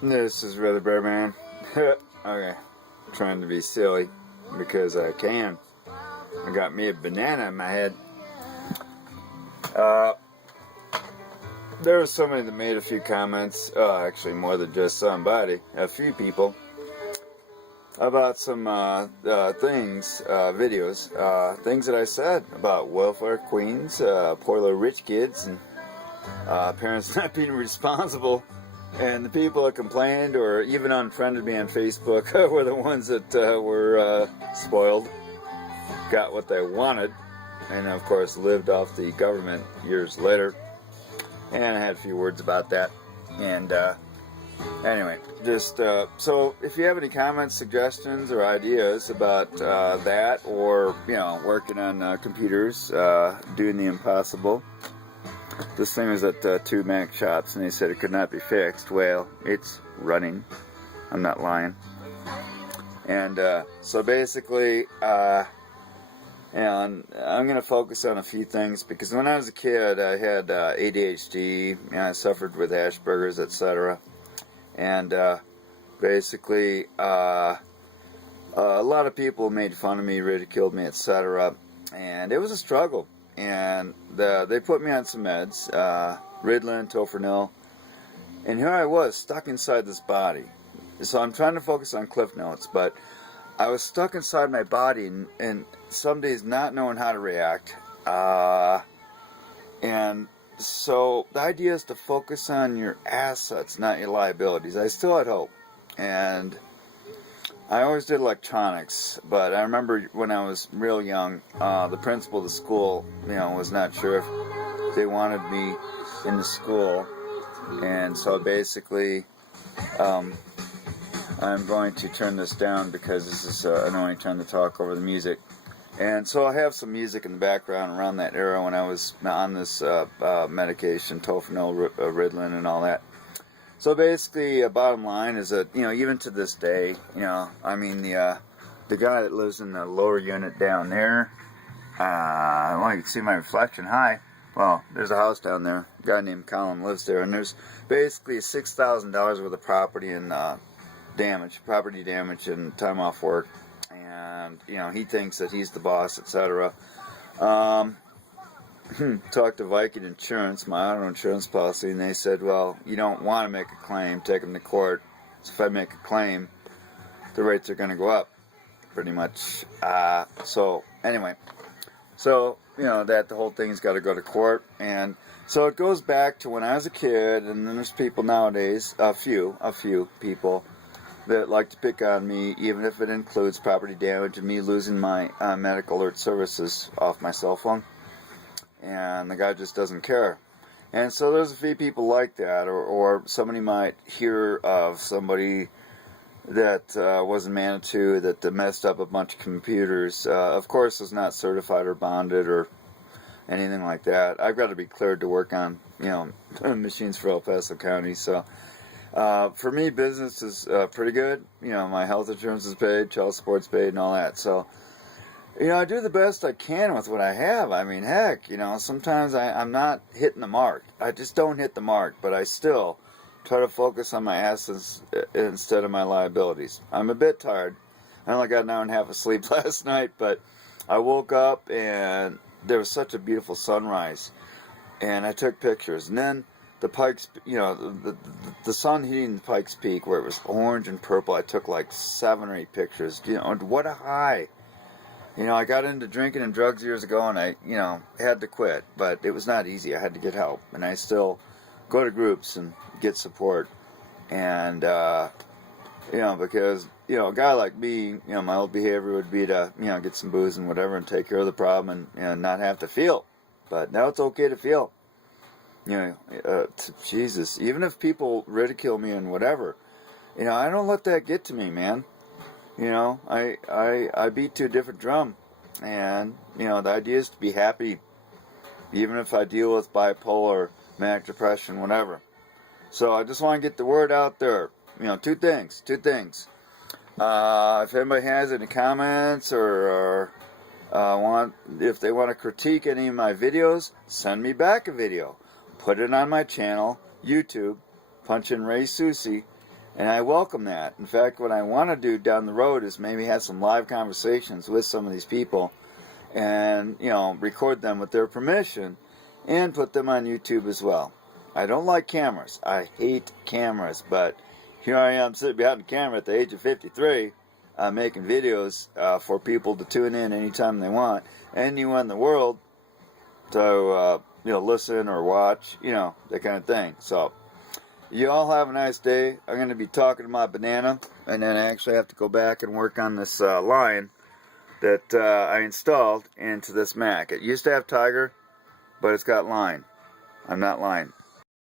This is Really Bear Man. Okay, trying to be silly because I can. I got me a banana in my head. There was somebody that made a few comments, actually more than just somebody, a few people, about some videos, things that I said about welfare queens, poor little rich kids, and parents not being responsible. And the people that complained or even unfriended me on Facebook were the ones that were spoiled, got what they wanted, and of course lived off the government years later. And I had a few words about that. And anyway, just so if you have any comments, suggestions, or ideas about that, or working on computers, doing the impossible. This thing was at 2 Mac shops, and they said it could not be fixed. Well, it's running. I'm not lying. And so basically, and I'm going to focus on a few things, because when I was a kid, I had ADHD, and I suffered with Asperger's, etc. And basically, a lot of people made fun of me, ridiculed me, etc. And it was a struggle. And they put me on some meds, Ritalin, Tofranil, and here I was, stuck inside this body. So I'm trying to focus on Cliff Notes, but I was stuck inside my body, and some days not knowing how to react. And so the idea is to focus on your assets, not your liabilities. I still had hope, and I always did electronics, but I remember when I was real young, the principal of the school, was not sure if they wanted me in the school, and so basically, I'm going to turn this down because this is annoying trying to talk over the music. And so I have some music in the background around that era when I was on this medication, Tofranil, Ritalin, and all that. So basically, bottom line is that, even to this day, I mean, the guy that lives in the lower unit down there, well, you can see my reflection. Hi. Well, there's a house down there. A guy named Colin lives there, and there's basically $6,000 worth of property and property damage and time off work. And, he thinks that he's the boss, etc. Talked to Viking Insurance, my auto insurance policy, and they said, well, you don't want to make a claim, take them to court. So if I make a claim, the rates are going to go up, pretty much. So anyway, so that the whole thing's got to go to court, and so it goes back to when I was a kid. And then there's people nowadays, a few people that like to pick on me, even if it includes property damage and me losing my medical alert services off my cell phone. And the guy just doesn't care. And so there's a few people like that, or somebody might hear of somebody that was in Manitou that messed up a bunch of computers. Of course, is not certified or bonded or anything like that. I've got to be cleared to work on, machines for El Paso County. So for me, business is pretty good. My health insurance is paid, child support's paid, and all that. So I do the best I can with what I have. I mean, heck, sometimes I'm not hitting the mark. I just don't hit the mark, but I still try to focus on my assets instead of my liabilities. I'm a bit tired. I only got an hour and a half of sleep last night, but I woke up and there was such a beautiful sunrise, and I took pictures. And then the Pikes, the sun hitting the Pikes Peak where it was orange and purple, I took like 7 or 8 pictures. What a high. I got into drinking and drugs years ago, and I, had to quit. But it was not easy. I had to get help. And I still go to groups and get support. And, because, a guy like me, my old behavior would be to, get some booze and whatever and take care of the problem and not have to feel. But now it's okay to feel. Jesus, even if people ridicule me and whatever, I don't let that get to me, man. I beat to a different drum, and, the idea is to be happy, even if I deal with bipolar, manic depression, whatever. So I just want to get the word out there. Two things. If anybody has any comments or if they want to critique any of my videos, send me back a video. Put it on my channel, YouTube, punch in Ray Susi, And I welcome that. In fact, what I want to do down the road is maybe have some live conversations with some of these people and, record them with their permission and put them on YouTube as well. I don't like cameras. I hate cameras, but here I am sitting behind the camera at the age of 53, making videos for people to tune in anytime they want, anyone in the world to, listen or watch, that kind of thing. So, you all have a nice day. I'm going to be talking to my banana, and then I actually have to go back and work on this line that I installed into this Mac. It used to have Tiger, but it's got line. I'm not lying.